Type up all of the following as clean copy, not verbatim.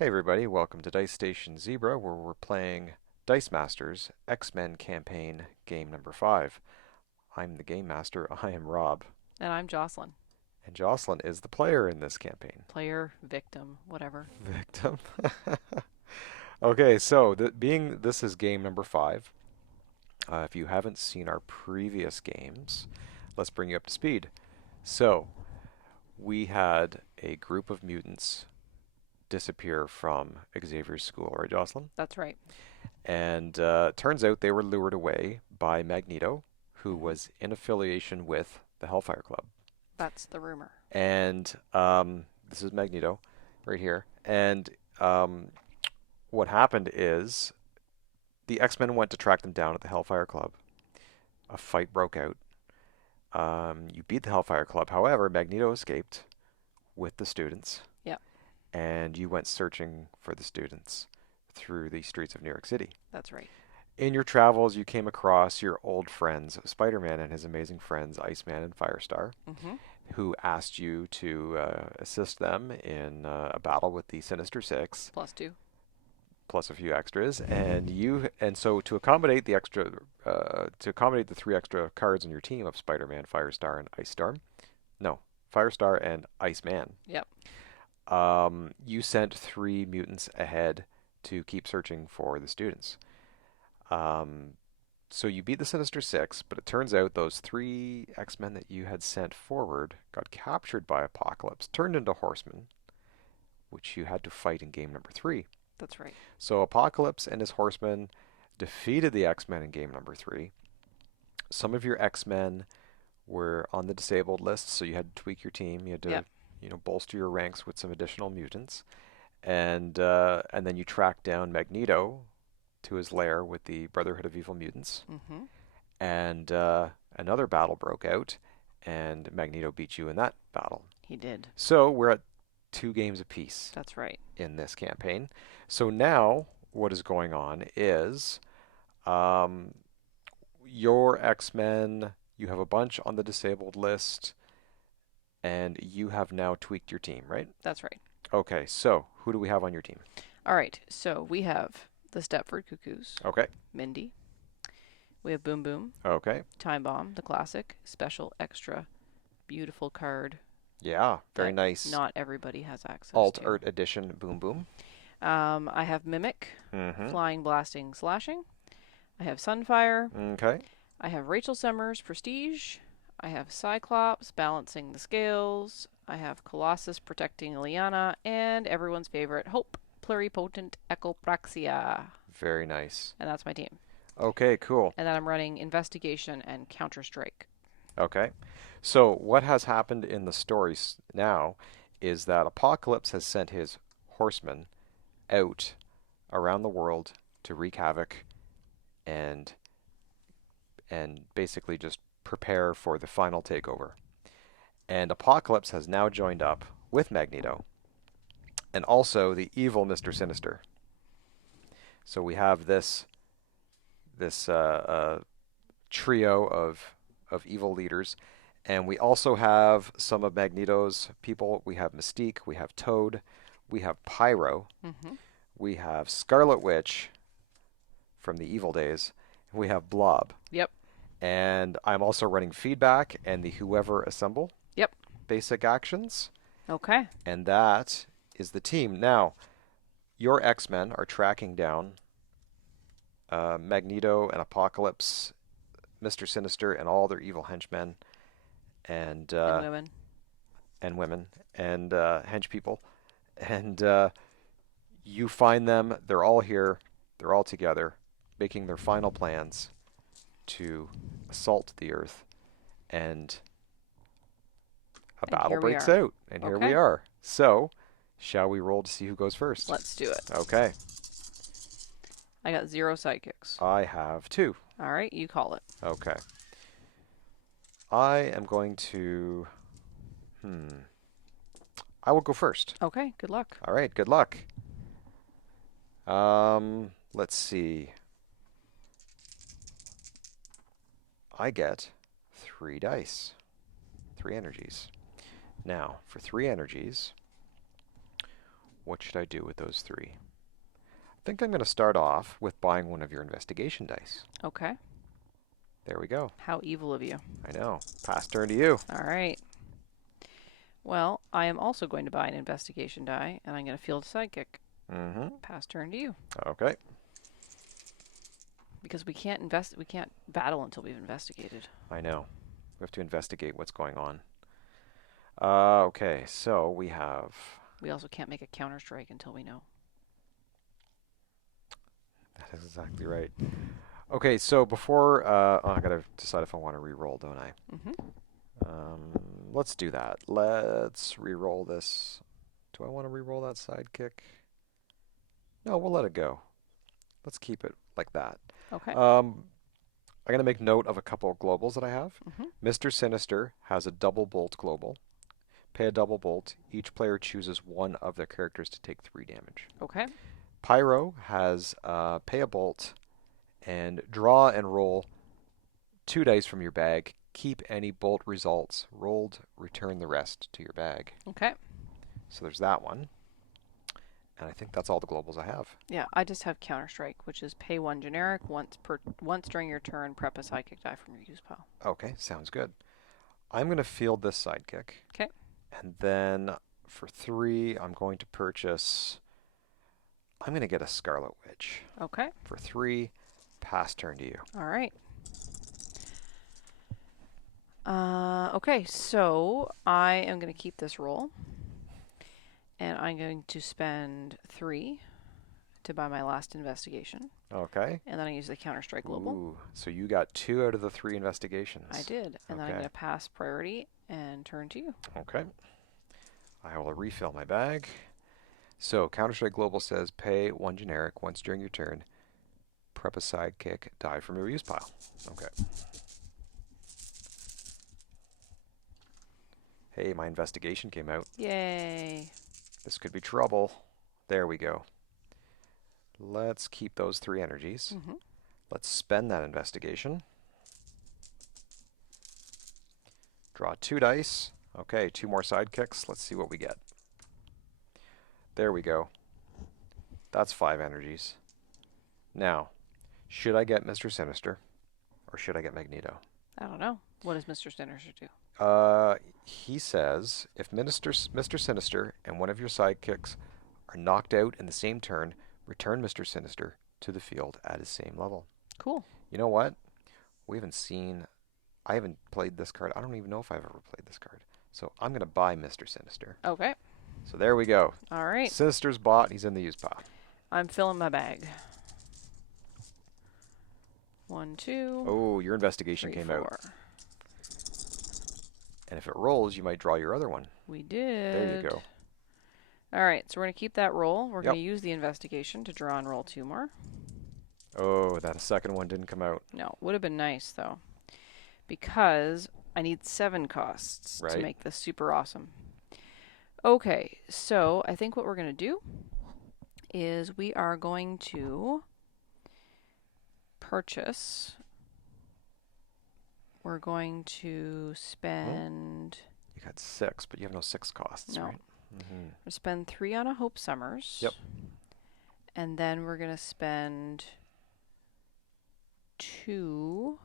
Hey everybody, welcome to Dice Station Zebra, where we're playing Dice Masters X-Men Campaign Game number 5. I'm the Game Master, I am Rob, And I'm Jocelyn. and Jocelyn is the player in this campaign. Player, victim, whatever. Victim. Okay, so being this is game number 5, if you haven't seen our previous games, let's bring you up to speed. So, we had a group of mutants disappear from Xavier's school, right, Jocelyn? That's right. And turns out they were lured away by Magneto, who Hmm. was in affiliation with the Hellfire Club. That's the rumor. And this is Magneto right here. And what happened is the X-Men went to track them down at the Hellfire Club. A fight broke out. You beat the Hellfire Club. However, Magneto escaped with the students, Yeah, and you went searching for the students through the streets of New York City. that's right. In your travels, you came across your old friends, Spider-Man and his amazing friends, Iceman and Firestar, Hmm. who asked you to assist them in a battle with the Sinister Six, Plus two. plus a few extras. And so to accommodate to accommodate the 3 extra cards on your team of Spider-Man, Firestar, and Ice Storm, no, Firestar and Iceman, Yep. you sent 3 mutants ahead to keep searching for the students. Um, So you beat the Sinister Six, but it turns out those 3 X-Men that you had sent forward got captured by Apocalypse, turned into horsemen, which you had to fight in game number 3. That's right. So Apocalypse and his horsemen defeated the X-Men in game number 3. Some of your X-Men were on the disabled list, so you had to tweak your team. You had to, Yep. bolster your ranks with some additional mutants, and then you tracked down Magneto to his lair with the Brotherhood of Evil Mutants. Hmm. And another battle broke out, and Magneto beat you in that battle. He did. So we're at 2 games apiece That's right. in this campaign. So now what is going on is um, your X-Men, you have a bunch on the disabled list, and you have now tweaked your team, right? That's right. Okay, so who do we have on your team? All right. So we have the Stepford Cuckoos, Okay, Mindy. We have Boom Boom, okay. Time Bomb, the classic, special, extra, beautiful card Yeah, very that nice. not everybody has access Alt to. Art Edition Boom Boom. I have Mimic, Mm-hmm. Flying, Blasting, Slashing. I have Sunfire. Okay. I have Rachel Summers, Prestige. I have Cyclops, Balancing the Scales. I have Colossus, Protecting Ileana. And everyone's favorite, Hope, Pluripotent Echopraxia. Very nice. And that's my team. Okay, cool. And then I'm running Investigation and Counter Strike. Okay. So what has happened in the stories now is that Apocalypse has sent his horsemen out around the world to wreak havoc and basically just prepare for the final takeover. And Apocalypse has now joined up with Magneto and also the evil Mr. Sinister. So we have this trio of evil leaders. And we also have some of Magneto's people. We have Mystique, we have Toad, we have Pyro, Mm-hmm. we have Scarlet Witch from the Evil Days, we have Blob. Yep. And I'm also running feedback and the Whoever Assemble Yep. basic actions. Okay. And that is the team. Now, your X-Men are tracking down Magneto and Apocalypse, Mr. Sinister, and all their evil henchmen and And women. women and hench-people, and you find them. They're all here. They're all together, making their final plans to assault the Earth, and a And battle here we breaks are. out. And here we Okay. are. So, shall we roll to see who goes first? Let's do it. Okay, I got 0 sidekicks. I have 2. All right. You call it. Okay, I am going to. I will go first. Okay. Good luck. All right, good luck. Let's see. I get 3 dice, 3 energies. Now, for 3 energies, what should I do with those three? I think I'm going to start off with buying one of your investigation dice. Okay. There we go. How evil of you. I know. Pass turn to you. All right. Well, I am also going to buy an investigation die, and I'm going to field a sidekick. Mm-hmm. Pass turn to you. Okay. Because we can't battle until we've investigated. I know. We have to investigate what's going on. Okay, so we have... We also can't make a counter-strike until we know. That is exactly right. Okay, so before... I gotta decide if I want to re-roll, don't I? Mm-hmm. Let's do that. Let's re-roll this. Do I want to re-roll that sidekick? No, we'll let it go. Let's keep it like that. Okay. I'm going to make note of a couple of globals that I have. Mm-hmm. Mr. Sinister has a double bolt global. Pay a double bolt. Each player chooses one of their characters to take 3 damage. Okay. Pyro has pay a bolt and draw and roll 2 dice from your bag. Keep any bolt results rolled. Return the rest to your bag. Okay. So there's that one. And I think that's all the globals I have. Yeah, I just have counter-strike, which is pay 1 generic once during your turn. Prep a sidekick die from your use pile. Okay, sounds good. I'm going to field this sidekick. Okay. And then for 3, I'm going to purchase... I'm going to get a Scarlet Witch. Okay. For 3, pass turn to you. All right. Okay, so I am going to keep this roll. And I'm going to spend 3 to buy my last investigation. Okay. And then I use the counter-strike global. Ooh, so you got 2 out of the 3 investigations. I did. And then I'm going to pass priority and turn to you. Okay. I will refill my bag. So Counter-Strike Global says pay 1 generic once during your turn. Prep a sidekick, die from your use pile. Okay. Hey, my investigation came out. Yay. This could be trouble. There we go. Let's keep those 3 energies. Mm-hmm. Let's spend that investigation. Draw 2 dice. Okay, 2 more sidekicks. Let's see what we get. There we go. That's 5 energies. Now, should I get Mr. Sinister or should I get Magneto? I don't know. What does Mr. Sinister do? He says if Mr. Sinister and one of your sidekicks are knocked out in the same turn, return Mr. Sinister to the field at his same level. Cool. You know what? I haven't played this card. I don't even know if I've ever played this card. So I'm going to buy Mr. Sinister. Okay. So there we go. All right. Sinister's bought. He's in the use pile. I'm filling my bag. 1, 2. Oh, your investigation 3, came 4. out. And if it rolls, you might draw your other one. We did. There you go. All right, so we're going to keep that roll. We're Yep. going to use the investigation to draw and roll 2 more. Oh, that second one didn't come out. No, would have been nice, though, because I need 7 costs to Right. make this super awesome. Okay, so I think what we're going to do is we are going to purchase. We're going to spend. You got 6, but you have no 6 costs, No. right? Mm-hmm. We'll spend 3 on a Hope Summers. Yep. And then we're going to spend 2.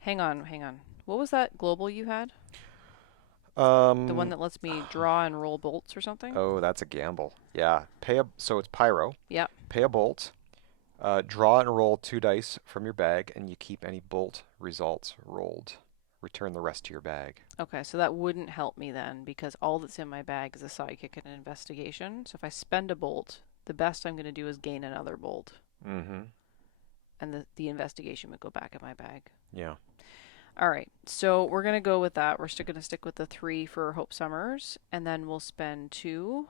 Hang on. What was that global you had? The one that lets me draw and roll bolts or something? Oh, that's a gamble. Yeah. So it's Pyro. Yep. Pay a bolt. Draw and roll 2 dice from your bag, and you keep any bolt results rolled. Return the rest to your bag. Okay, so that wouldn't help me then, because all that's in my bag is a sidekick and an investigation. So if I spend a bolt, the best I'm going to do is gain another bolt. Mm-hmm. And the investigation would go back in my bag. Yeah. All right, so we're going to go with that. We're still going to stick with the 3 for Hope Summers, and then we'll spend 2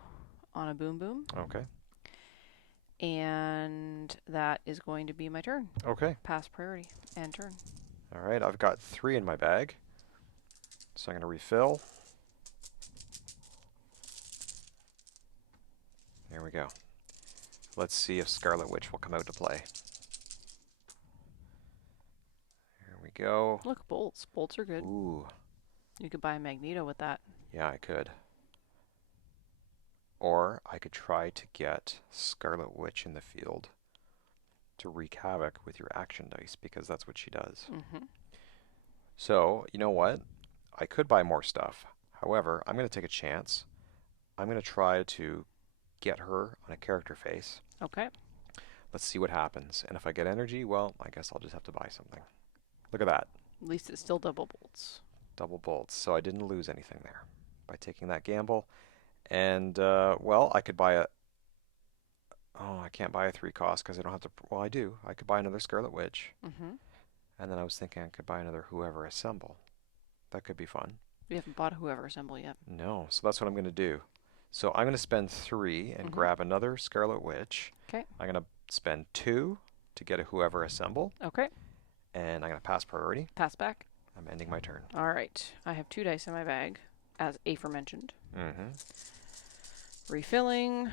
on a Boom Boom. Okay. And that is going to be my turn. Okay. Pass priority and turn. All right. I've got 3 in my bag. So I'm going to refill. There we go. Let's see if Scarlet Witch will come out to play. Here we go. Look, bolts. Bolts are good. Ooh. You could buy a Magneto with that. Yeah, I could. Or I could try to get Scarlet Witch in the field to wreak havoc with your action dice, because that's what she does. Mm-hmm. So, you know what? I could buy more stuff. However, I'm going to take a chance. I'm going to try to get her on a character face. Okay. Let's see what happens. And if I get energy, well, I guess I'll just have to buy something. Look at that. At least it's still double bolts. Double bolts. So I didn't lose anything there by taking that gamble. And, well, I could buy a... Oh, I can't buy a 3 cost because I don't have to... Well, I do. I could buy another Scarlet Witch. Mm-hmm. And then I was thinking I could buy another Whoever Assemble. That could be fun. We haven't bought a Whoever Assemble yet. No, so that's what I'm going to do. So I'm going to spend 3 and grab another Scarlet Witch. Okay. I'm going to spend 2 to get a Whoever Assemble. Okay. And I'm going to pass priority. Pass back. I'm ending my turn. All right. I have 2 dice in my bag, as aforementioned. Mm-hmm. Refilling.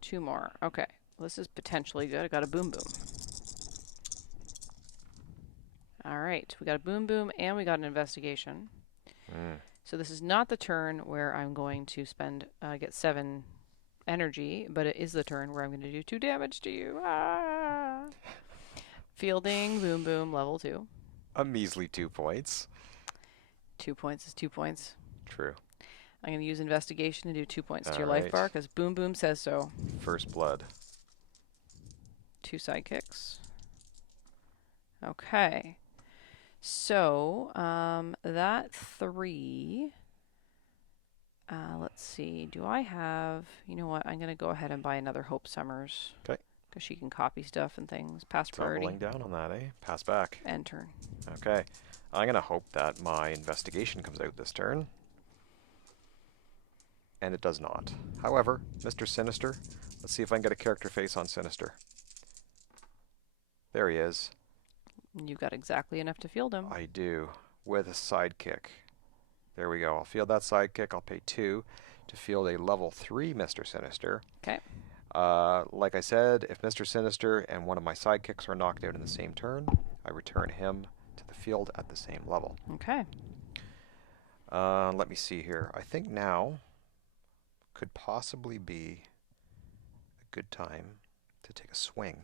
2 more. Okay. This is potentially good. I got a boom boom. All right. We got a boom boom and we got an investigation. So this is not the turn where I'm going to spend get 7 energy, but it is the turn where I'm going to do 2 damage to you. Ah! Fielding, boom boom, level 2. A measly 2 points. 2 points is 2 points. True. I'm going to use investigation to do 2 points to your All life right. bar because boom boom says so. First blood. 2 sidekicks. Okay. So, that 3, let's see, do I have, you know what, I'm going to go ahead and buy another Hope Summers. Okay. Because she can copy stuff and things. Pass priority. Doubling down on that, eh? Pass back. End turn. Okay. I'm going to hope that my investigation comes out this turn. And it does not. However, Mr. Sinister, let's see if I can get a character face on Sinister. There he is. You've got exactly enough to field him. I do, with a sidekick. There we go. I'll field that sidekick. I'll pay 2 to field a level 3 Mr. Sinister. Okay. Like I said, if Mr. Sinister and one of my sidekicks are knocked out in the same turn, I return him to the field at the same level. Okay. Let me see here. I think now could possibly be a good time to take a swing.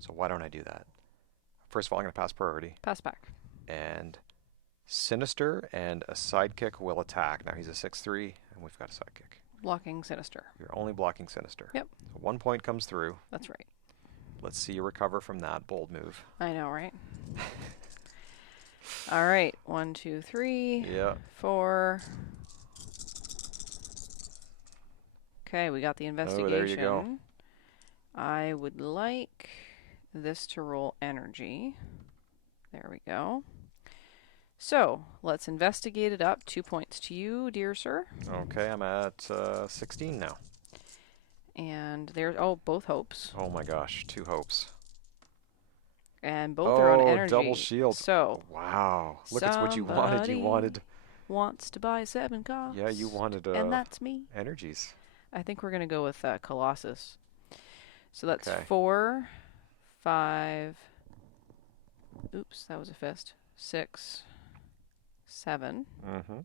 So why don't I do that? First of all, I'm going to pass priority. Pass back. And Sinister and a sidekick will attack. Now he's a 6/3, and we've got a sidekick. Blocking Sinister. You're only blocking Sinister. Yep. So 1 point comes through. That's right. Let's see you recover from that bold move. I know, right? All right. 1, 2, 3. Yeah. 4. Okay, we got the investigation. Oh, there you go. I would like this to roll energy. There we go. So, let's investigate it up. 2 points to you, dear sir. Okay, I'm at 16 now. And there's, oh, both hopes. Oh my gosh, 2 hopes. And both are on Oh, energy. double shield. So, Wow. Look, it's what you wanted. You wanted... wants to buy 7 costs. Yeah, you wanted and that's me. energies. I think we're going to go with Colossus. So that's Okay. 4, 5. Oops, that was a fist. 6, 7 Mm-hmm.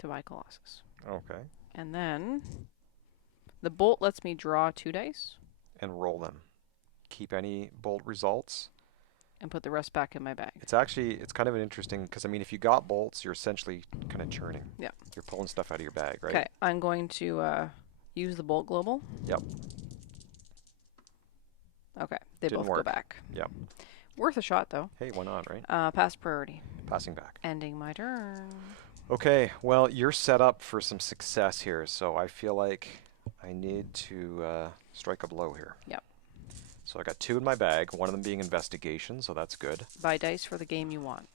to buy Colossus. Okay. And then the bolt lets me draw 2 dice And roll them. Keep any bolt results. and put the rest back in my bag. It's kind of an interesting, because I mean, if you got bolts, you're essentially kind of churning. Yeah. You're pulling stuff out of your bag, right? Okay, I'm going to use the bolt global. Yep. Okay, they Didn't both go work. back. Yep. Worth a shot, though. Hey, why not, right? Pass priority. Passing back. Ending my turn. Okay, well, you're set up for some success here, so I feel like I need to strike a blow here. Yep. So I got 2 in my bag, one of them being investigation, so that's good. Buy dice for the game you want.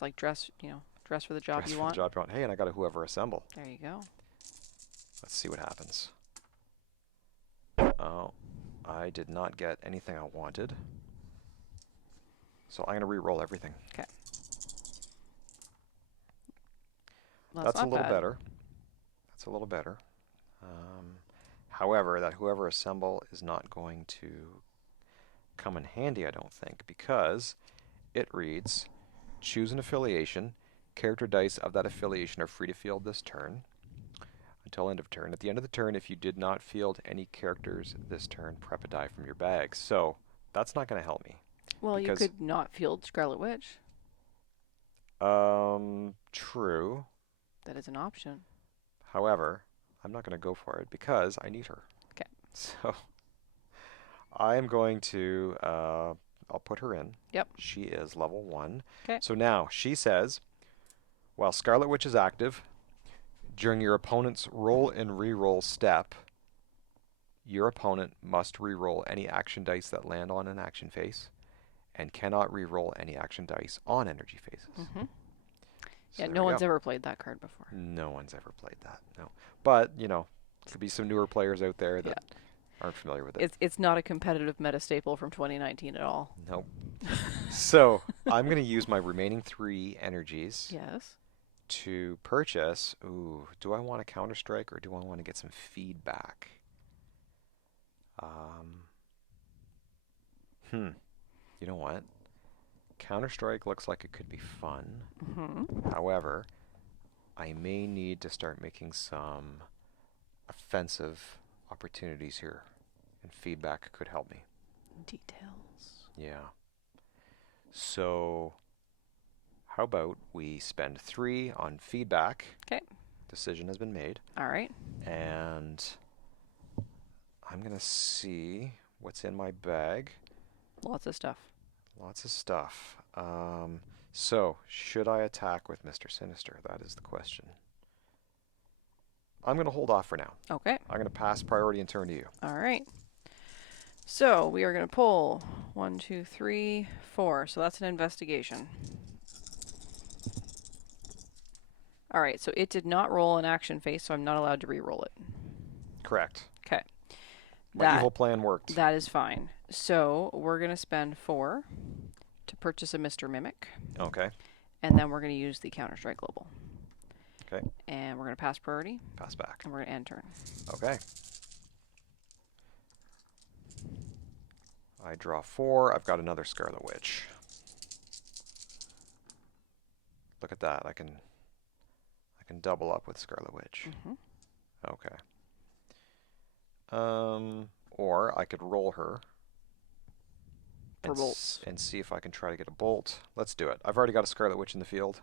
Like dress for the job Dress you for want. the job you want. Hey, and I got a Whoever Assemble. There you go. Let's see what happens. Oh, I did not get anything I wanted. So I'm going to re-roll everything. Okay. That's a not little bad. better. That's a little better. However, that Whoever Assemble is not going to come in handy, I don't think, because it reads, choose an affiliation. Character dice of that affiliation are free to field this turn. until end of turn. At the end of the turn, if you did not field any characters this turn, prep a die from your bag. So that's not going to help me Well, you because could not field Scarlet Witch. true. That is an option. However, I'm not going to go for it because I need her. Okay. So I am going to I'll put her in. Yep. She is level 1. Okay. So now she says, while Scarlet Witch is active, during your opponent's roll and re-roll step, your opponent must re-roll any action dice that land on an action face and cannot re-roll any action dice on energy faces. Mm-hmm. So Yeah, there no we one's go. ever played that card before. No one's ever played that. No. But, could be some newer players out there that Yeah. aren't familiar with it. It's not a competitive meta staple from 2019 at all. Nope. So I'm going to use my remaining 3 energies Yes. to purchase. Ooh, do I want a counter strike or do I want to get some feedback? You know what? Counter strike looks like it could be fun. Mm-hmm. However, I may need to start making some offensive opportunities here, and feedback could help me. Details. Yeah. So, how about we spend 3 on feedback? Okay. Decision has been made. All right. And I'm going to see what's in my bag. Lots of stuff. Lots of stuff. So, should I attack with Mr. Sinister? That is the question. I'm going to hold off for now. Okay. I'm going to pass priority and turn to you. All right. So we are going to pull 1, 2, 3, 4. So that's an investigation. All right. So it did not roll an action face, so I'm not allowed to re-roll it. Correct. Okay. My evil plan worked. That is fine. So we're going to spend 4 to purchase a Mr. Mimic. Okay. And then we're going to use the Counter-Strike Global. Okay. And we're going to pass priority. Pass back. And we're going to end turn. Okay. I draw 4. I've got another Scarlet Witch. Look at that. I can double up with Scarlet Witch. Mm-hmm. Okay. Or I could roll her For bolts. and see if I can try to get a bolt. Let's do it. I've already got a Scarlet Witch in the field.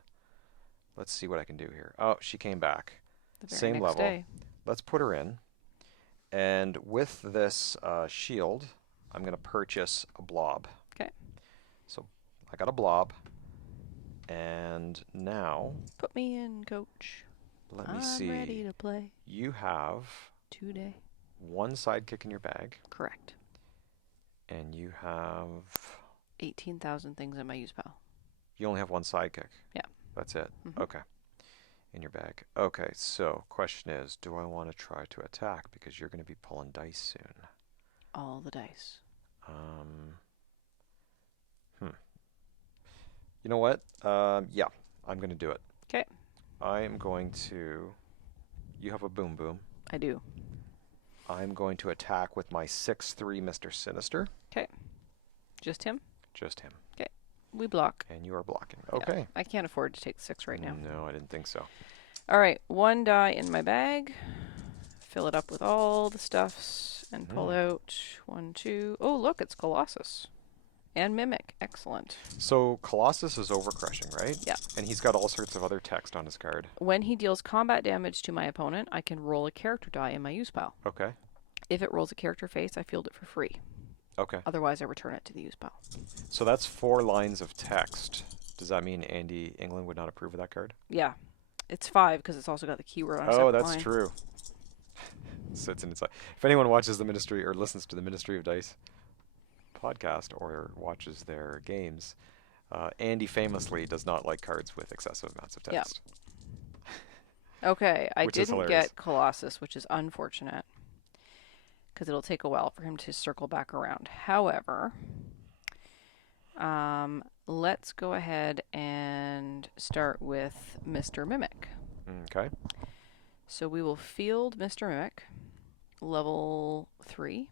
Let's see what I can do here. Oh, she came back. The very Same next level. day. Let's put her in. And with this shield, I'm going to purchase a blob. Okay. So I got a blob. And now, Put me in, coach. let me see. I'm ready to play You have today. 1 sidekick in your bag. Correct. And you have... 18,000 things in my use pile. You only have 1 sidekick. Yeah. That's it. Mm-hmm. Okay. In your bag. Okay, so question is, do I want to try to attack? Because you're going to be pulling dice soon. All the dice. You know what? Yeah, I'm going to do it. Okay. I'm going to... You have a boom boom. I do. I'm going to attack with my 6/3 Mr. Sinister. Okay. Just him? Just him. Okay. We block. And you are blocking. Yeah. Okay. I can't afford to take 6 right now. No, I didn't think so. All right. 1 die in my bag. Fill it up with all the stuffs and pull out 1, 2. Oh, look, it's Colossus. And Mimic. Excellent. So Colossus is overcrushing, right? Yeah. And he's got all sorts of other text on his card. When he deals combat damage to my opponent, I can roll a character die in my use pile. Okay. If it rolls a character face, I field it for free. Okay. Otherwise, I return it to the use pile. So that's 4 lines of text. Does that mean Andy England would not approve of that card? Yeah. It's 5 because it's also got the keyword on a Oh, separate that's line. true. Sits in inside. If anyone watches the Ministry or listens to the Ministry of Dice podcast or watches their games, Andy famously does not like cards with excessive amounts of text. Okay, I Which is didn't hilarious. get Colossus, which is unfortunate because it'll take a while for him to circle back around. However, let's go ahead and start with Mr. Mimic. Okay. So we will field Mr. Mimic, level 3.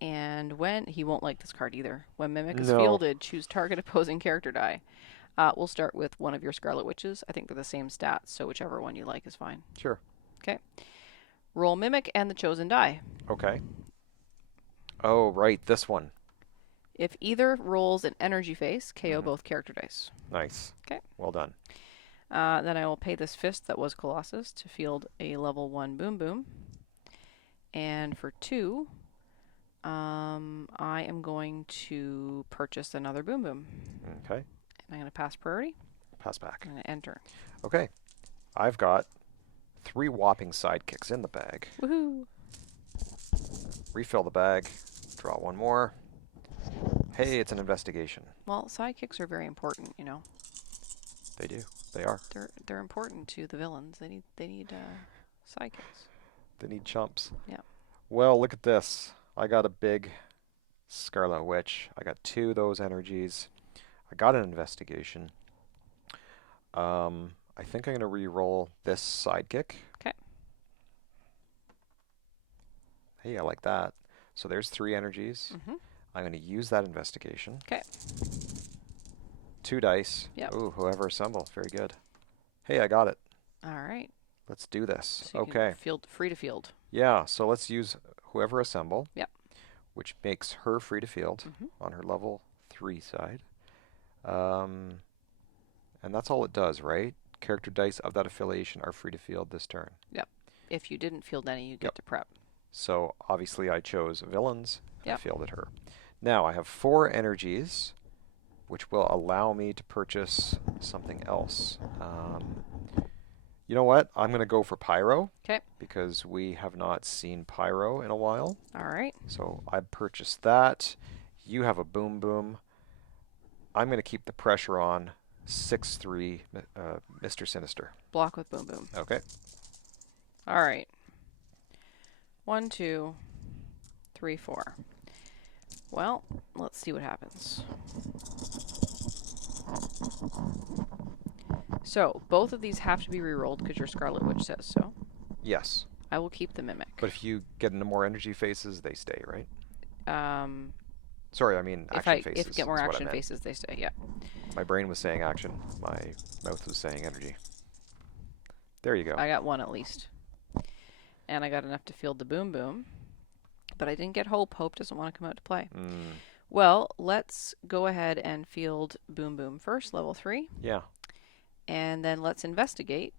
And when he won't like this card either. When Mimic is No. fielded, choose target opposing character die. We'll start with one of your Scarlet Witches. I think they're the same stats, so whichever one you like is fine. Sure. Okay. Roll Mimic and the chosen die. Okay. Oh, right, this one. If either rolls an energy face, KO Hmm. both character dice. Nice. Okay. Well done. Then I will pay this fist that was Colossus to field a level 1 Boom Boom. And for 2, I am going to purchase another Boom Boom. Okay. And I'm going to pass priority. Pass back. I'm going to enter. Okay. I've got 3 whopping sidekicks in the bag. Woohoo! Refill the bag. Draw 1 more. Hey, it's an investigation. Well, sidekicks are very important, you know. They do. They are. They're important to the villains. They need sidekicks. They need chumps. Yeah. Well, look at this. I got a big Scarlet Witch. I got 2 of those energies. I got an investigation. I think I'm going to re-roll this sidekick. Okay. Hey, I like that. So there's 3 energies. Mm-hmm. I'm going to use that investigation. Okay. 2 dice. Yep. Ooh, whoever assemble. Very good. Hey, I got it. All right. Let's do this. So you Okay. can free to field. Yeah, so let's use whoever assemble. Yep. Which makes her free to field on her level 3 side. And that's all it does, right? Character dice of that affiliation are free to field this turn. Yep. If you didn't field any, you get to prep. So obviously I chose villains. I Yep. fielded her. Now I have 4 energies, which will allow me to purchase something else. You know what? I'm going to go for Pyro. Okay. Because we have not seen Pyro in a while. All right. So I purchased that. You have a Boom Boom. I'm going to keep the pressure on 6-3 Mr. Sinister. Block with Boom Boom. Okay. All right. 1, 2, 3, 4. Well, let's see what happens. So, both of these have to be rerolled because your Scarlet Witch says so. Yes. I will keep the Mimic. But if you get into more energy faces, they stay, right? Um, Sorry, I mean action faces. if you get more is what I action meant. faces, they stay. Yeah. My brain was saying action. My mouth was saying energy. There you go. I got 1 at least. And I got enough to field the Boom Boom. But I didn't get Hope. Hope doesn't want to come out to play. Well, let's go ahead and field Boom Boom first, level 3. Yeah. And then let's investigate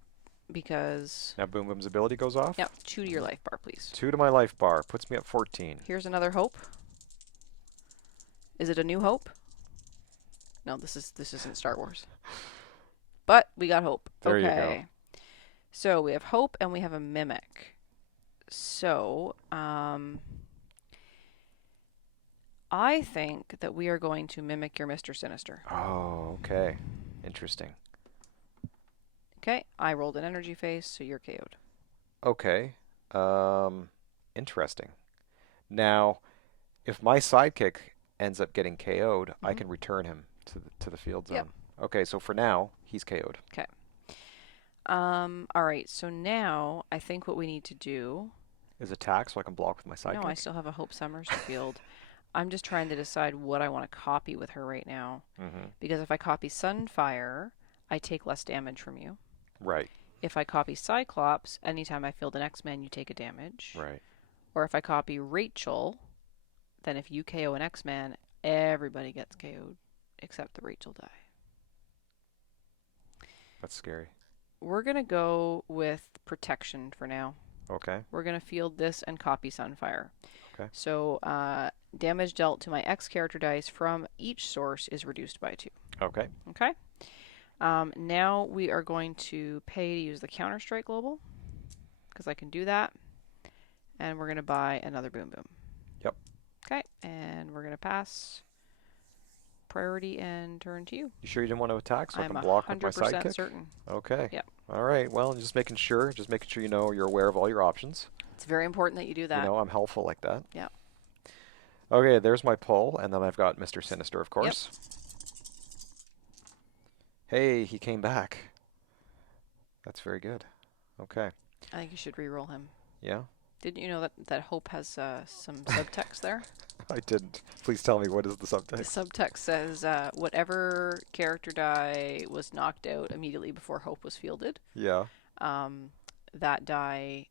because... Now Boom Boom's ability goes off? Yep, 2 to your life bar, please. 2 to my life bar. Puts me at 14. Here's another Hope. Is it a new Hope? No, this isn't Star Wars. But we got Hope. There okay. you go. So we have Hope and we have a Mimic. So, I think that we are going to mimic your Mr. Sinister. Oh, okay. Interesting. Okay, I rolled an energy face, so you're KO'd. Okay. Interesting. Now, if my sidekick ends up getting KO'd, I can return him to the field zone. Yep. Okay, so for now, he's KO'd. Okay. All right, so now I think what we need to do... Is attack so I can block with my sidekick? No, I still have a Hope Summers to field. I'm just trying to decide what I want to copy with her right now. Because if I copy Sunfire, I take less damage from you. Right. If I copy Cyclops, anytime I field an X-Man, you take a damage. Right. Or if I copy Rachel, then if you KO an X-Man, everybody gets KO'd except the Rachel die. That's scary. We're going to go with Protection for now. Okay. We're going to field this and copy Sunfire. Okay. So damage dealt to my X character dice from each source is reduced by 2. Okay. Okay. Now we are going to pay to use the Counter-Strike Global because I can do that. And we're going to buy another Boom Boom. Yep. Okay. And we're going to pass priority and turn to you. You sure you didn't want to attack so I I'm can block with my 100% sidekick? certain. Okay. Yep. All right. Well, just making sure you know you're aware of all your options. It's very important that you do that. You know, I'm helpful like that. Yeah. Okay, there's my pull, and then I've got Mr. Sinister, of course. Yep. Hey, he came back. That's very good. Okay. I think you should re-roll him. Yeah? Didn't you know that Hope has some subtext there? I didn't. Please tell me, what is the The subtext? subtext says whatever character die was knocked out immediately before Hope was fielded. Yeah. that die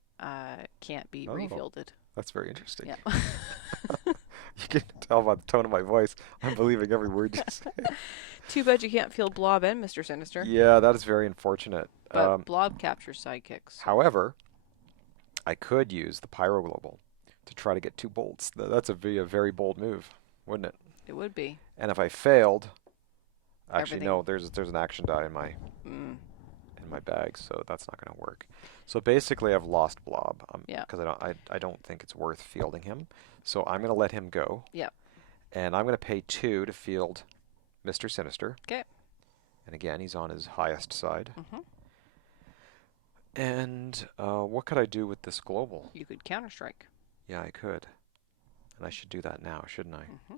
can't be Oh, refielded. that's very interesting. Yeah. You can tell by the tone of my voice. I'm believing every word you say. Too bad you can't field Blob and Mr. Sinister. Yeah, that is very unfortunate. But Blob captures sidekicks, so. However, I could use the Pyro Global to try to get 2 bolts. That's a very bold move, wouldn't it? It would be. And if I failed, actually no, Everything. there's an action die Mm, in my bag, so that's not going to work. So basically, I've lost Blob yeah. because I don't think it's worth fielding him. So I'm going to let him go, Yep. and I'm going to pay 2 to field Mr. Sinister. Okay. And again, he's on his highest side. Mm-hmm. And what could I do with this global? You could counter strike. Yeah, I could. And I should do that now, shouldn't I? Mm-hmm.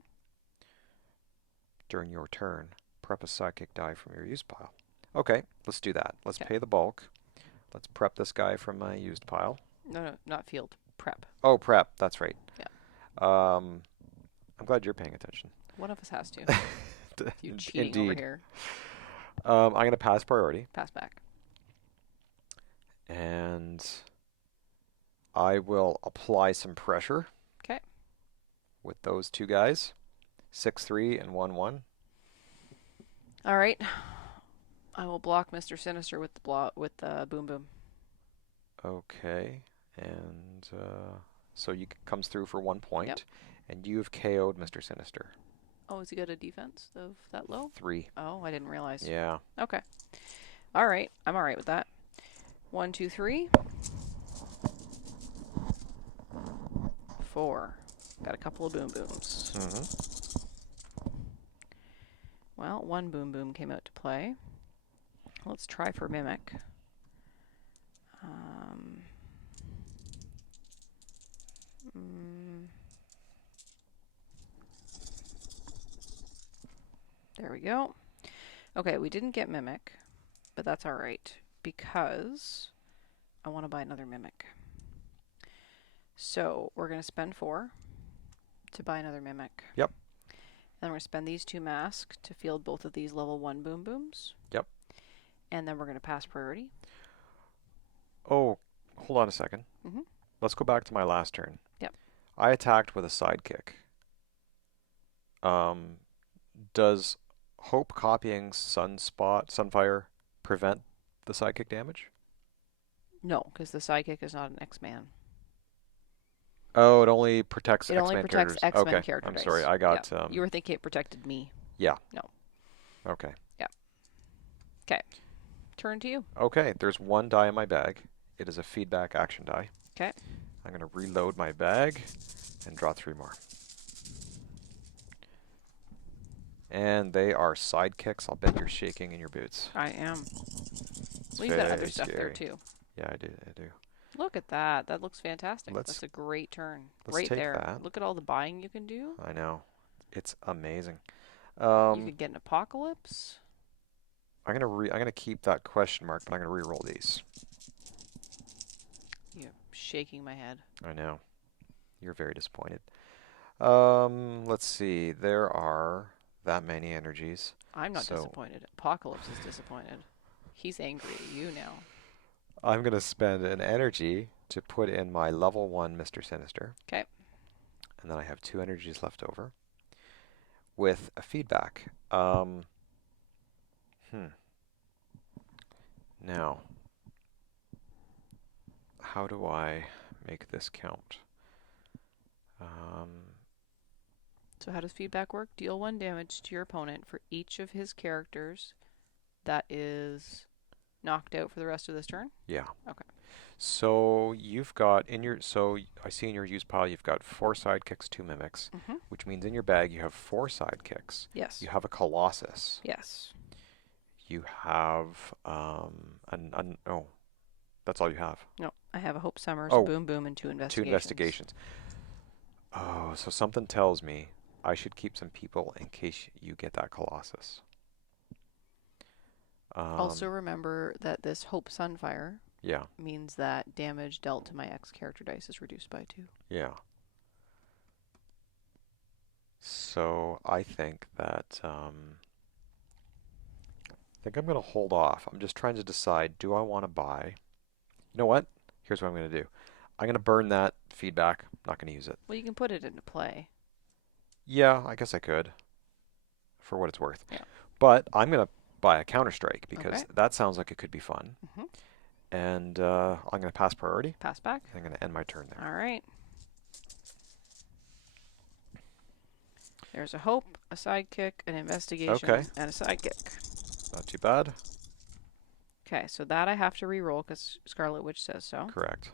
During your turn, prep a psychic die from your used pile. Okay, let's do that. Let's Okay. pay the bulk. Let's prep this guy from my used pile. No, no, not field. Prep. Oh, prep. That's right. Yeah. I'm glad you're paying attention. One of us has to. You cheating over Indeed. here. I'm going to pass priority, Pass back. and I will apply some pressure Okay. with those 2 guys. 6-3 and 1-1. All right. I will block Mr. Sinister with the boom boom. Okay, and so you comes through for 1 point, Yep. and you've KO'd Mr. Sinister. Oh, has he got a defense of that low? 3. Oh, I didn't realize. Yeah. Okay. All right. I'm all right with that. 1, 2, 3. 4. Got a couple of boom booms. Mm-hmm. Well, one boom boom came out to play. Let's try for mimic. Mm, there we go. Okay, we didn't get mimic, but that's all right because I want to buy another mimic. So we're going to spend 4 to buy another mimic. Yep. Then we're going to spend these 2 masks to field both of these level 1 boom booms. Yep. And then we're going to pass priority. Oh, hold on a second. Mm-hmm. Let's go back to my last turn. Yep. I attacked with a sidekick. Does Hope copying Sunfire prevent the sidekick damage? No, because the sidekick is not an X-Man. Oh, it only protects It only X-Men protects characters. X-Men Okay, character I'm dice. sorry. I got Yeah. You were thinking it protected me. yeah. No. Okay. Yeah. Okay. Turn to you. Okay, there's 1 die in my bag. It is a feedback action die. Okay. I'm going to reload my bag and draw 3 more. And they are sidekicks. I'll bet you're shaking in your boots. I am. It's Well, you've got other very stuff there scary. too. Yeah, I do. Look at that. That looks fantastic. Let's- That's a great turn. let's Right take there. that. Look at all the buying you can do. I know. It's amazing. You could get an apocalypse. I'm gonna keep that question mark, but I'm gonna re-roll these. You're shaking my head. I know. You're very disappointed. Let's see. There are that many energies. I'm not So- disappointed. Apocalypse is disappointed. He's angry at you now. I'm gonna spend an energy to put in my level 1 Mr. Sinister. Okay. And then I have 2 energies left over with a feedback. Now, how do I make this count? So how does feedback work? Deal 1 damage to your opponent for each of his characters that is knocked out for the rest of this turn? Yeah. Okay. So you've got I see in your use pile you've got 4 sidekicks, 2 mimics, Mm-hmm. which means in your bag you have 4 sidekicks. Yes. You have a Colossus. Yes. You have oh, that's all you have. No, I have a Hope Summers, Oh, a Boom Boom, and 2 investigations. 2 investigations. Oh, so something tells me I should keep some people in case you get that Colossus. Also remember that this Hope Sunfire Yeah. means that damage dealt to my X character dice is reduced by 2. Yeah. So I think that I think I'm going to hold off. I'm just trying to decide, do I want to buy You know what? Here's what I'm going to do. I'm going to burn that feedback. Not going to use it. Well, you can put it into play. Yeah, I guess I could, for what it's worth. Yeah. But I'm going to buy a counter strike Okay. because that sounds like it could be fun. hmm And I'm going to pass priority. Pass back. I'm going to end my turn there. All right. There's a hope, a sidekick, an investigation, Okay, and a sidekick. not too bad. Okay, so that I have to re-roll because Scarlet Witch says so. Correct.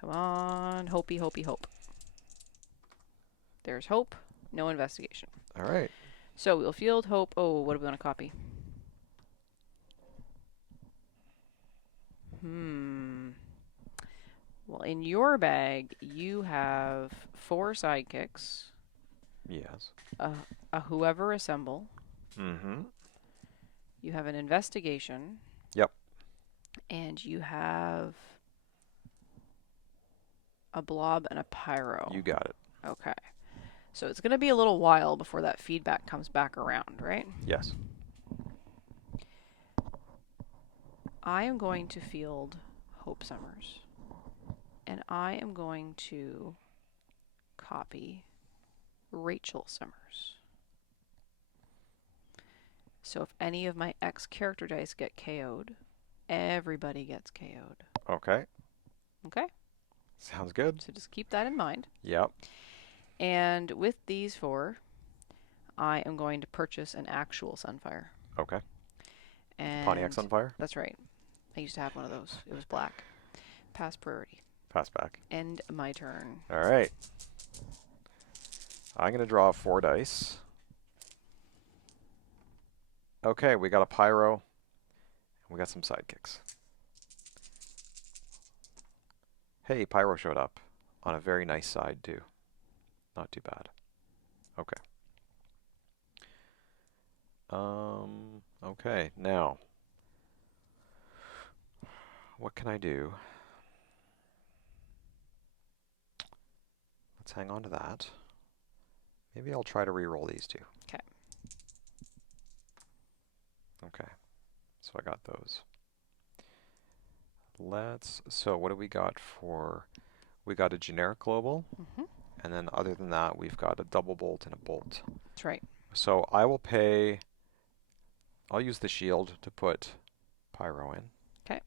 Come on, hopey, hopey, hope. There's hope, no investigation. All right. So we'll field hope. Oh, what do we want to copy? Well, in your bag, you have 4 sidekicks, Yes. a whoever assemble. Mm-hmm. You have an investigation. Yep. And you have a blob and a pyro. You got it. Okay. So it's going to be a little while before that feedback comes back around, right? Yes. I am going to field Hope Summers. And I am going to copy Rachel Summers. So if any of my X character dice get KO'd, everybody gets KO'd. Okay. Okay? Sounds good. So just keep that in mind. Yep. And with these 4, I am going to purchase an actual Sunfire. Okay. And Pontiac Sunfire. that's right. I used to have one of those. It was black. Pass priority. Pass back. End my turn. All right. I'm going to draw 4 dice. Okay, we got a pyro. We got some sidekicks. Hey, pyro showed up on a very nice side too. Not too bad. Okay. Okay, now what can I do? Let's hang on to that. Maybe I'll try to re-roll these 2. Okay. Okay. So I got those. So what do we got for, we got a generic global, and then other than that, we've got a double bolt and a bolt. That's right. So I'll use the shield to put pyro in. Okay.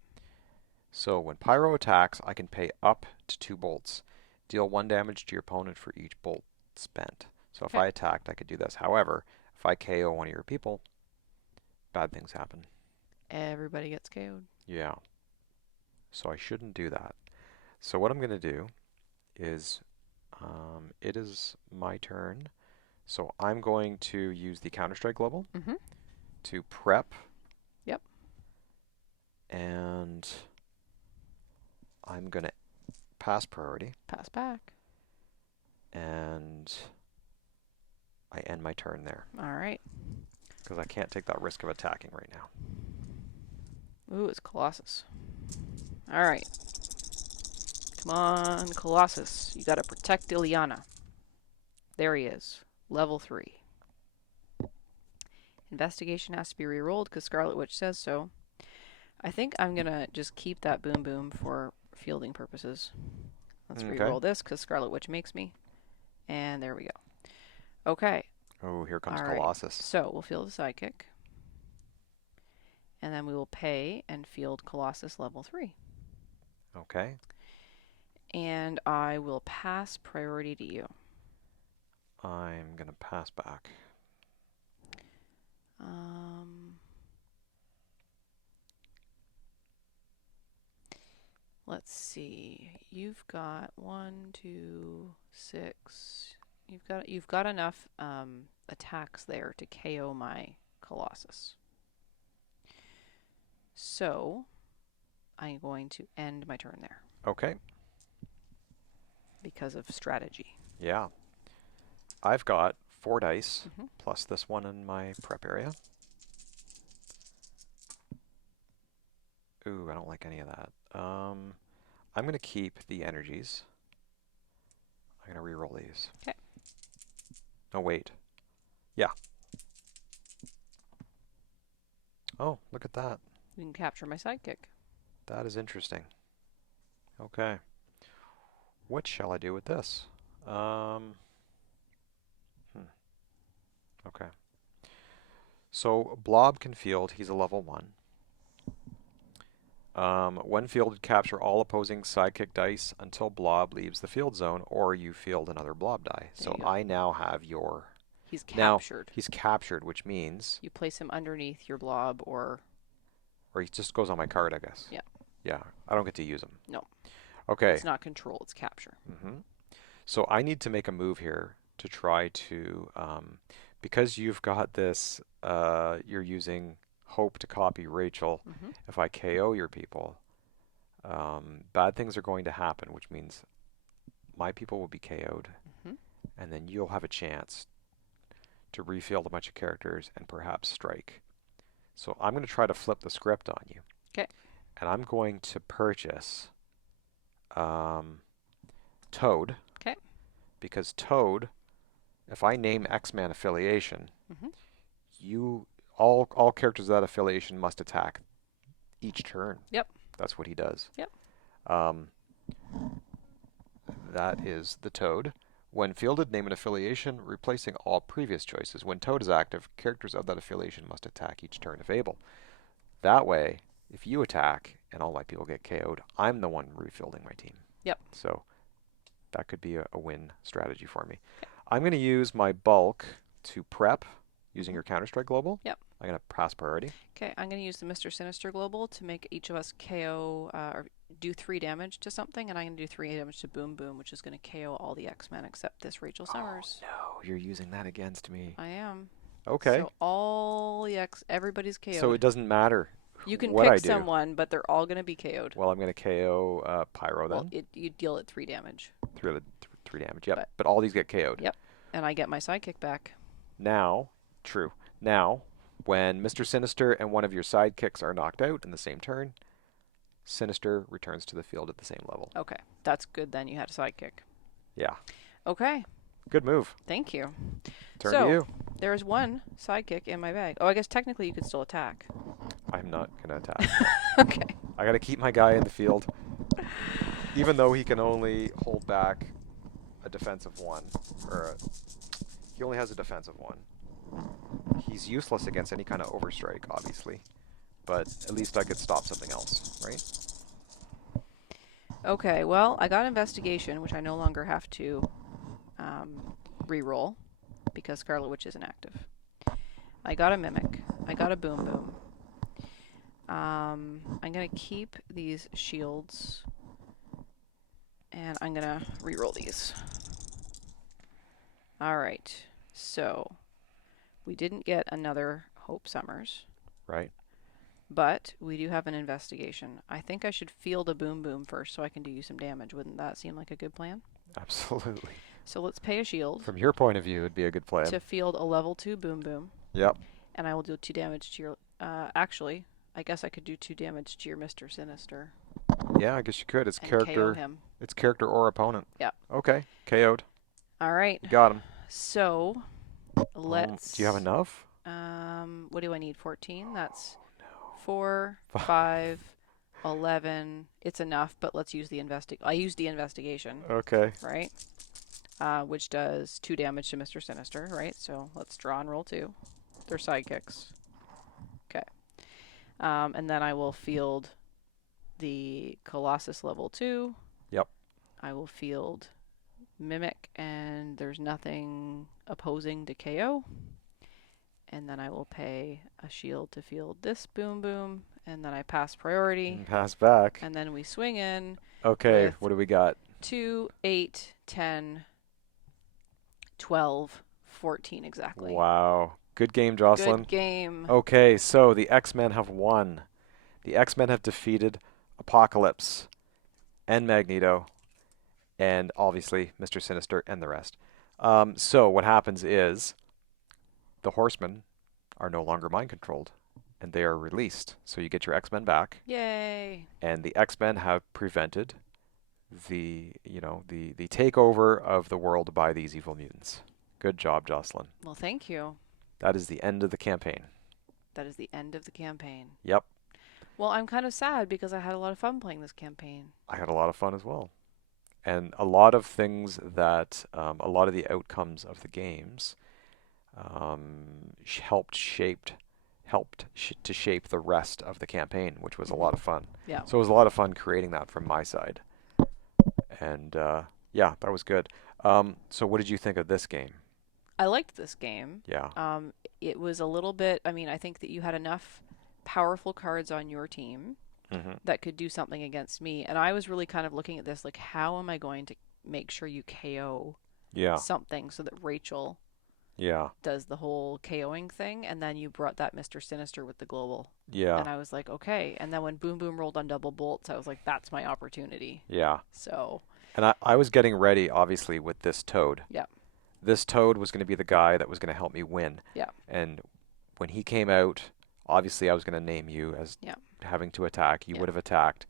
So when pyro attacks, I can pay up to 2 bolts. Deal 1 damage to your opponent for each bolt spent. So if I attacked, I could do this. However, if I KO one of your people, bad things happen. Everybody gets KO'd. Yeah. So I shouldn't do that. So what I'm going to do is, it is my turn. So I'm going to use the Counter-Strike Global to prep. Yep. And I'm going to pass priority. Pass back. And I end my turn there. All right. Because I can't take that risk of attacking right now. Ooh, it's Colossus. All right. Come on, Colossus. You got to protect Ileana. There he is. Level 3. Investigation has to be re-rolled because Scarlet Witch says so. I think I'm going to just keep that boom boom for fielding purposes. Let's re-roll this because Scarlet Witch makes me. And there we go. Okay. Oh, here comes All Colossus. Right. So we'll field a sidekick. And then we will pay and field Colossus level 3. Okay. And I will pass priority to you. I'm going to pass back. Let's see. You've got 1, 2, 6. You've got enough attacks there to KO my Colossus. So I'm going to end my turn there. Okay. Because of strategy. Yeah. I've got 4 dice plus this one in my prep area. Ooh, I don't like any of that. I'm going to keep the energies. I'm going to re-roll these. Okay. Oh, wait. Yeah. Oh, look at that. You can capture my sidekick. That is interesting. Okay. What shall I do with this? Um, hmm, okay. So Blob can field. He's a level 1. When fielded, capture all opposing sidekick dice until Blob leaves the field zone, or you field another Blob die. There So you go. I now have your... He's Now, captured. he's captured, which means... You place him underneath your blob or... Or he just goes on my card, I guess. Yeah. Yeah, I don't get to use him. No. Okay. It's not control, it's capture. So I need to make a move here to try to... because you've got this... you're using Hope to copy Rachel. If I KO your people, bad things are going to happen, which means my people will be KO'd, and then you'll have a chance to refield a bunch of characters and perhaps strike. So I'm going to try to flip the script on you. Okay. And I'm going to purchase Toad. Okay. Because Toad, if I name X-Man affiliation, you all characters of that affiliation must attack each turn. Yep. That's what he does. Yep. That is the Toad. When fielded, name an affiliation, replacing all previous choices. When Toad is active, characters of that affiliation must attack each turn if able. That way, if you attack and all my people get KO'd, I'm the one refielding my team. Yep. So that could be a win strategy for me. Okay. I'm going to use my bulk to prep using your Counter-Strike Global. Yep. I'm going to pass priority. Okay, I'm going to use the Mr. Sinister Global to make each of us KO or do 3 damage to something, and I'm going to do 3 damage to Boom Boom, which is going to KO all the X-Men except this Rachel Summers. Oh, no, you're using that against me. I am. Okay. So all the everybody's KO'd. So it doesn't matter. You can what pick someone, but they're all going to be KO'd. Well, I'm going to KO Pyro then. Well, you deal it 3 damage. 3 damage, yep. But all these get KO'd. Yep. And I get my sidekick back. Now, true. Now, when Mr. Sinister and one of your sidekicks are knocked out in the same turn, Sinister returns to the field at the same level. Okay. That's good then. You had a sidekick. Yeah. Okay. Good move. Thank you. Turn to you. There's one sidekick in my bag. Oh, I guess technically you could still attack. I'm not going to attack. Okay. I got to keep my guy in the field. Even though he can only hold back a defensive 1. He only has a defensive 1. He's useless against any kind of overstrike, obviously. But at least I could stop something else, right? Okay, well, I got investigation, which I no longer have to re-roll because Scarlet Witch isn't active. I got a Mimic. I got a Boom Boom. I'm going to keep these shields, and I'm going to re-roll these. Alright, so we didn't get another Hope Summers. Right. But we do have an investigation. I think I should field a Boom Boom first so I can do you some damage. Wouldn't that seem like a good plan? Absolutely. So let's pay a shield. From your point of view, it'd be a good plan. To field a level 2 Boom Boom. Yep. And I will do 2 damage to your... actually, I guess I could do 2 damage to your Mr. Sinister. Yeah, I guess you could. It's and character. KO him. It's character or opponent. Yep. Okay. KO'd. All right. You got him. So, let's... Do you have enough? What do I need? 14? That's 4, 5, 11. It's enough, but let's use the I used the investigation. Okay. Right? Which does 2 damage to Mr. Sinister, right? So let's draw and roll 2. They're sidekicks. Okay. And then I will field the Colossus level 2. Yep. I will field Mimic, and there's nothing opposing to KO. And then I will pay a shield to field this Boom Boom, and then I pass priority. And pass back. And then we swing in. Okay, what do we got? 2, 8, 10, 12, 14 exactly. Wow. Good game, Jocelyn. Good game. Okay, so the X-Men have won. The X-Men have defeated Apocalypse and Magneto and obviously Mr. Sinister and the rest. So what happens is the Horsemen are no longer mind-controlled and they are released. So you get your X-Men back. Yay. And the X-Men have prevented the takeover of the world by these evil mutants. Good job, Jocelyn. Well, thank you. That is the end of the campaign. That is the end of the campaign. Yep. Well, I'm kind of sad because I had a lot of fun playing this campaign. I had a lot of fun as well. And a lot of things that, a lot of the outcomes of the games helped to shape the rest of the campaign, which was a lot Hmm. of fun. Yeah. So it was a lot of fun creating that from my side. And yeah, that was good. So what did you think of this game? I liked this game. Yeah. Um, it was a little bit, I mean, I think that you had enough powerful cards on your team Hmm. that could do something against me. And I was really kind of looking at this like, how am I going to make sure you KO Yeah. something so that Rachel Yeah. does the whole KOing thing? And then you brought that Mr. Sinister with the global. Yeah. And I was like, okay. And then when Boom Boom rolled on double bolts, I was like, that's my opportunity. Yeah. So, And I was getting ready, obviously, with this toad. yeah, This toad was going to be the guy that was going to help me win. yeah, And when he came out, obviously I was going to name you as yeah, having to attack. You yeah, would have attacked.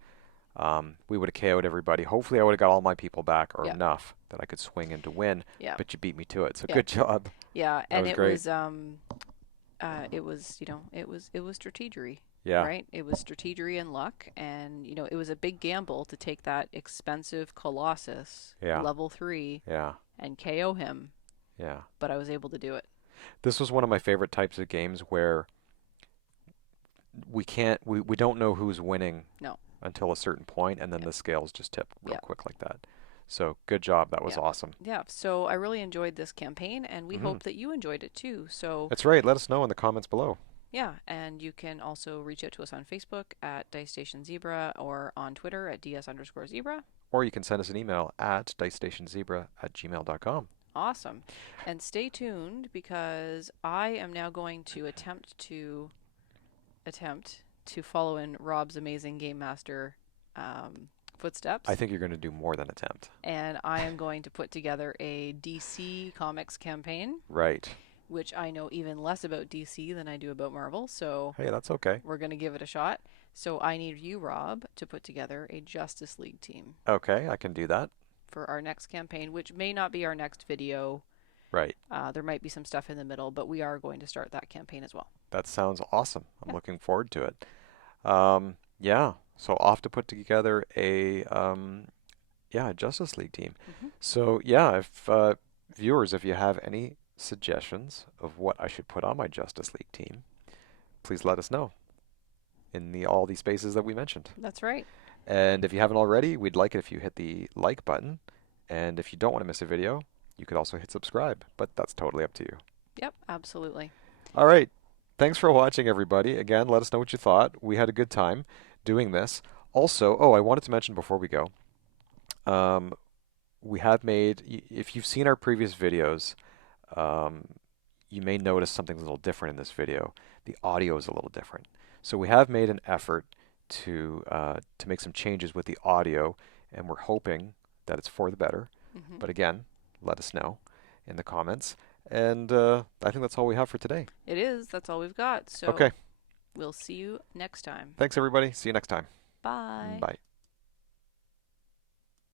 We would have KO'd everybody. Hopefully, I would have got all my people back or yeah, enough that I could swing in to win. yeah, But you beat me to it. So yeah, good job. yeah. That And was great. it was, it was strategery, Yeah. right? It was strategery and luck, and it was a big gamble to take that expensive Colossus Yeah. level 3 Yeah. and KO him, Yeah. but I was able to do it. This was one of my favorite types of games where we don't know who's winning No, until a certain point, and then yeah, the scales just tip real yeah, quick like that. So good job. That was yeah, awesome. yeah. So I really enjoyed this campaign, and we Hmm. hope that you enjoyed it too. So That's right. Let us know in the comments below. yeah, and you can also reach out to us on Facebook at dicestationzebra or on Twitter at ds_zebra. Or you can send us an email at dicestationzebra@gmail.com. Awesome. And stay tuned because I am now going to attempt to follow in Rob's amazing game master I footsteps. think you're going to do more than attempt. And I am going to put together a DC Comics campaign, Right. which I know even less about DC than I do about Marvel. So Hey, that's okay. we're going to give it a shot. So I need you, Rob, to put together a Justice League team Okay, I can do that. for our next campaign, which may not be our next video. Right. There might be some stuff in the middle, but we are going to start that campaign as well. That sounds awesome. I'm Yeah. looking forward to it. Yeah. So off to put together a Justice League team. Hmm. So yeah, if viewers, if you have any suggestions of what I should put on my Justice League team, please let us know in all these spaces that we mentioned. That's right. And if you haven't already, we'd like it if you hit the like button. And if you don't want to miss a video, you could also hit subscribe, but that's totally up to you. Yep, absolutely. All right. Thanks for watching, everybody. Again, let us know what you thought. We had a good time doing this. Also, oh, I wanted to mention before we go, um, we have made, if you've seen our previous videos, um, you may notice something's a little different in this video. The audio is a little different. So we have made an effort to make some changes with the audio, and we're hoping that it's for the better. Hmm. But again, let us know in the comments. And I think that's all we have for today. It is. That's all we've got. So Okay. we'll see you next time. Thanks, everybody. See you next time. Bye. Bye.